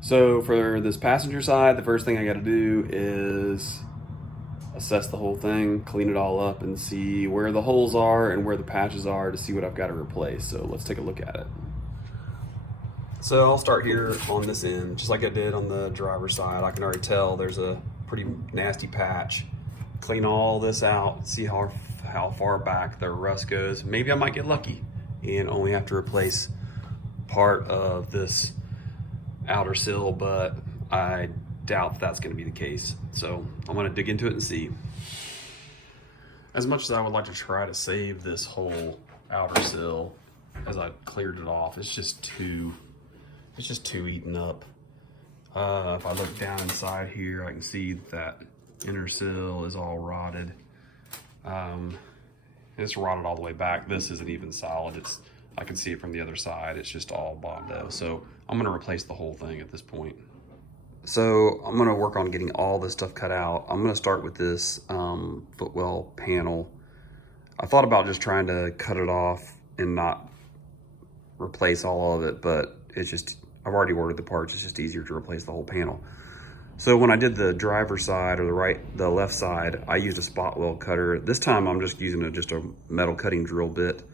So for this passenger side, the first thing I got to do is assess the whole thing, clean it all up, and see where the holes are and where the patches are to see what I've got to replace. So let's take a look at it. So I'll start here on this end, just like I did on the driver's side. I can already tell there's a pretty nasty patch. Clean all this out, see how far back the rust goes. Maybe I might get lucky and only have to replace part of this outer sill, but I doubt that's going to be the case. So I'm going to dig into it and see. As much as I would like to try to save this whole outer sill as I cleared it off, it's just too eaten up. If I look down inside here, I can see that inner sill is all rotted. It's rotted all the way back. This isn't even solid. I can see it from the other side. It's just all Bondo. So I'm gonna replace the whole thing at this point. So I'm gonna work on getting all this stuff cut out. I'm gonna start with this Footwell panel. I thought about just trying to cut it off and not replace all of it, but it's just, I've already ordered the parts. It's just easier to replace the whole panel. So when I did the driver's side or the left side, I used a spot weld cutter. This time I'm just using just a metal cutting drill bit.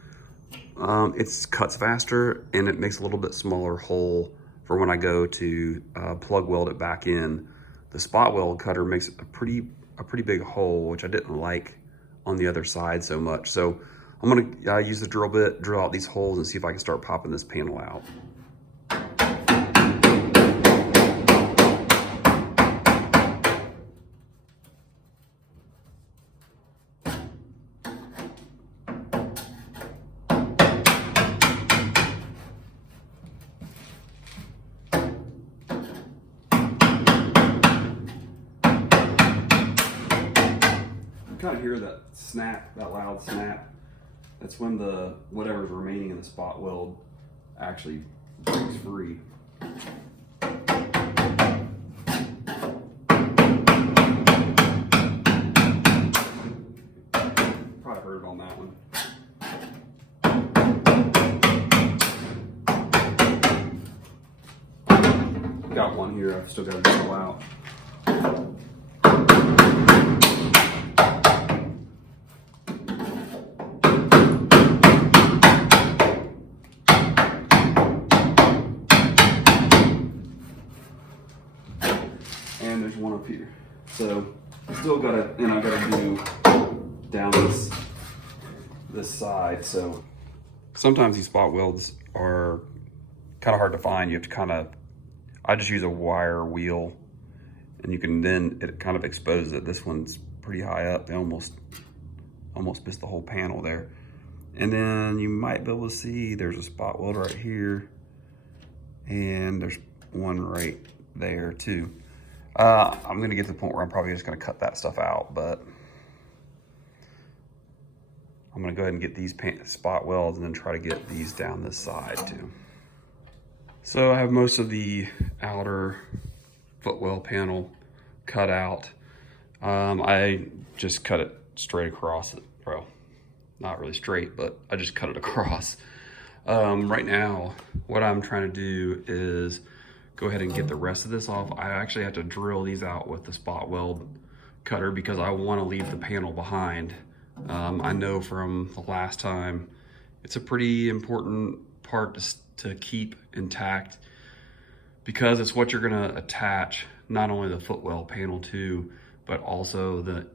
It cuts faster and it makes a little bit smaller hole for when I go to plug weld it back in. The spot weld cutter makes a pretty big hole, which I didn't like on the other side so much. So I'm gonna use the drill bit, drill out these holes and see if I can start popping this panel out. Kind of hear that snap, that loud snap. That's when whatever's remaining in the spot weld actually breaks free. Probably heard it on that one. Got one here, I've still got to drill out. And there's one up here. So still gotta, and I gotta do down this side. So sometimes these spot welds are kind of hard to find. You have to I just use a wire wheel and you can it kind of exposes it. This one's pretty high up. They almost missed the whole panel there. And then you might be able to see there's a spot weld right here and there's one right there too. I'm gonna get to the point where I'm probably just gonna cut that stuff out, but I'm gonna go ahead and get these spot welds and then try to get these down this side too. So I have most of the outer Footwell panel cut out. I just cut it straight across it. Well, not really straight, but I just cut it across. Right now, what I'm trying to do is go ahead and get the rest of this off. I actually have to drill these out with the spot weld cutter because I want to leave the panel behind. I know from the last time, it's a pretty important part to keep intact because it's what you're gonna attach not only the Footwell panel to, but also the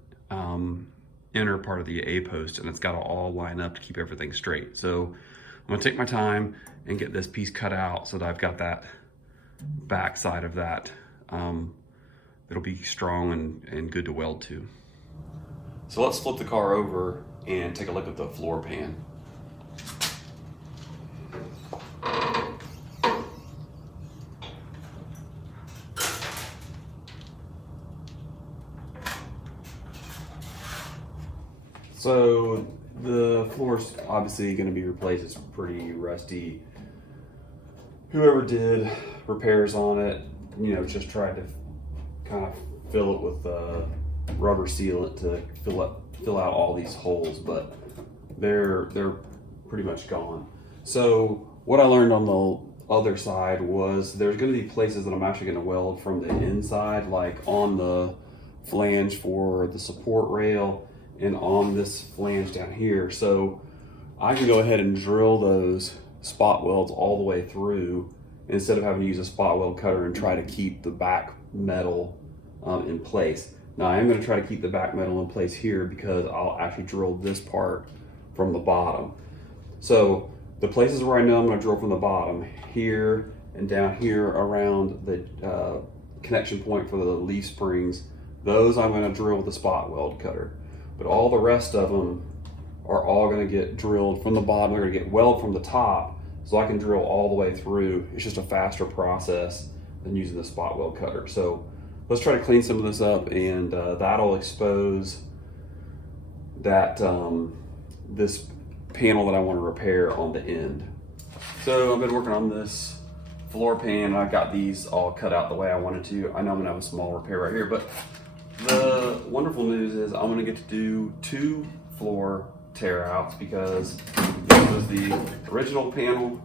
inner part of the A-post, and it's gotta all line up to keep everything straight. So I'm gonna take my time and get this piece cut out so that I've got that back side of that. It'll be strong and good to weld to. So let's flip the car over and take a look at the floor pan. So the floor's obviously going to be replaced. It's pretty rusty. Whoever did repairs on it, just tried to kind of fill it with rubber sealant to fill out all these holes, but they're pretty much gone. So what I learned on other side was there's going to be places that I'm actually going to weld from the inside, like on the flange for the support rail and on this flange down here. So I can go ahead and drill those spot welds all the way through instead of having to use a spot weld cutter and try to keep the back metal in place. Now I am going to try to keep the back metal in place here because I'll actually drill this part from the bottom. So the places where I know I'm going to drill from the bottom, here and down here around the connection point for the leaf springs, those I'm going to drill with the spot weld cutter. But all the rest of them are all going to get drilled from the bottom. They're going to get welded from the top, so I can drill all the way through. It's just a faster process than using the spot weld cutter. So let's try to clean some of this up, and that'll expose that this panel that I want to repair on the end. So I've been working on this floor pan. I've got these all cut out the way I wanted to. I know I'm gonna have a small repair right here, but the wonderful news is I'm gonna get to do 2 floor tear outs because this was the original panel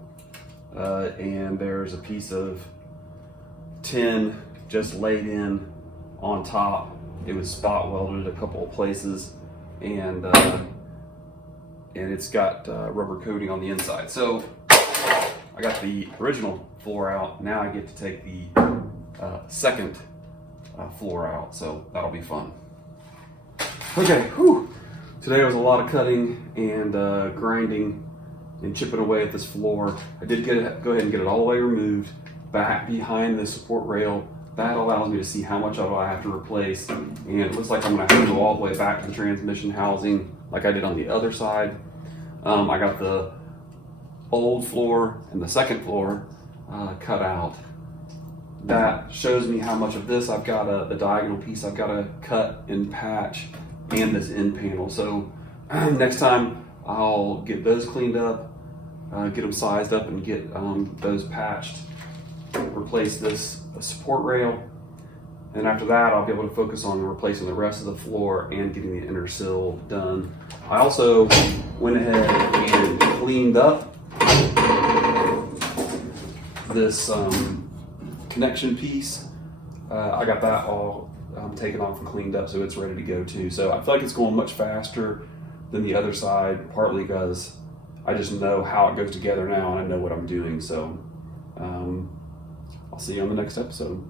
and there's a piece of tin just laid in on top. It was spot welded a couple of places, and it's got rubber coating on the inside. So I got the original floor out. Now I get to take the second floor out, so that'll be fun. Okay, whew. Today was a lot of cutting and grinding and chipping away at this floor. I did go ahead and get it all the way removed back behind the support rail. That allows me to see how much of it I have to replace, and it looks like I'm going to have to go all the way back to the transmission housing like I did on the other side. I got the old floor and the second floor cut out. That shows me how much of this I've got the diagonal piece I've got to cut and patch, and this end panel. So next time I'll get those cleaned up, get them sized up, and get those patched, replace this support rail, and after that I'll be able to focus on replacing the rest of the floor and getting the inner sill done. I also went ahead and cleaned up this connection piece. I got that all taken off and cleaned up, so it's ready to go too. So I feel like it's going much faster than the other side, partly because I just know how it goes together now and I know what I'm doing. So I'll see you on the next episode.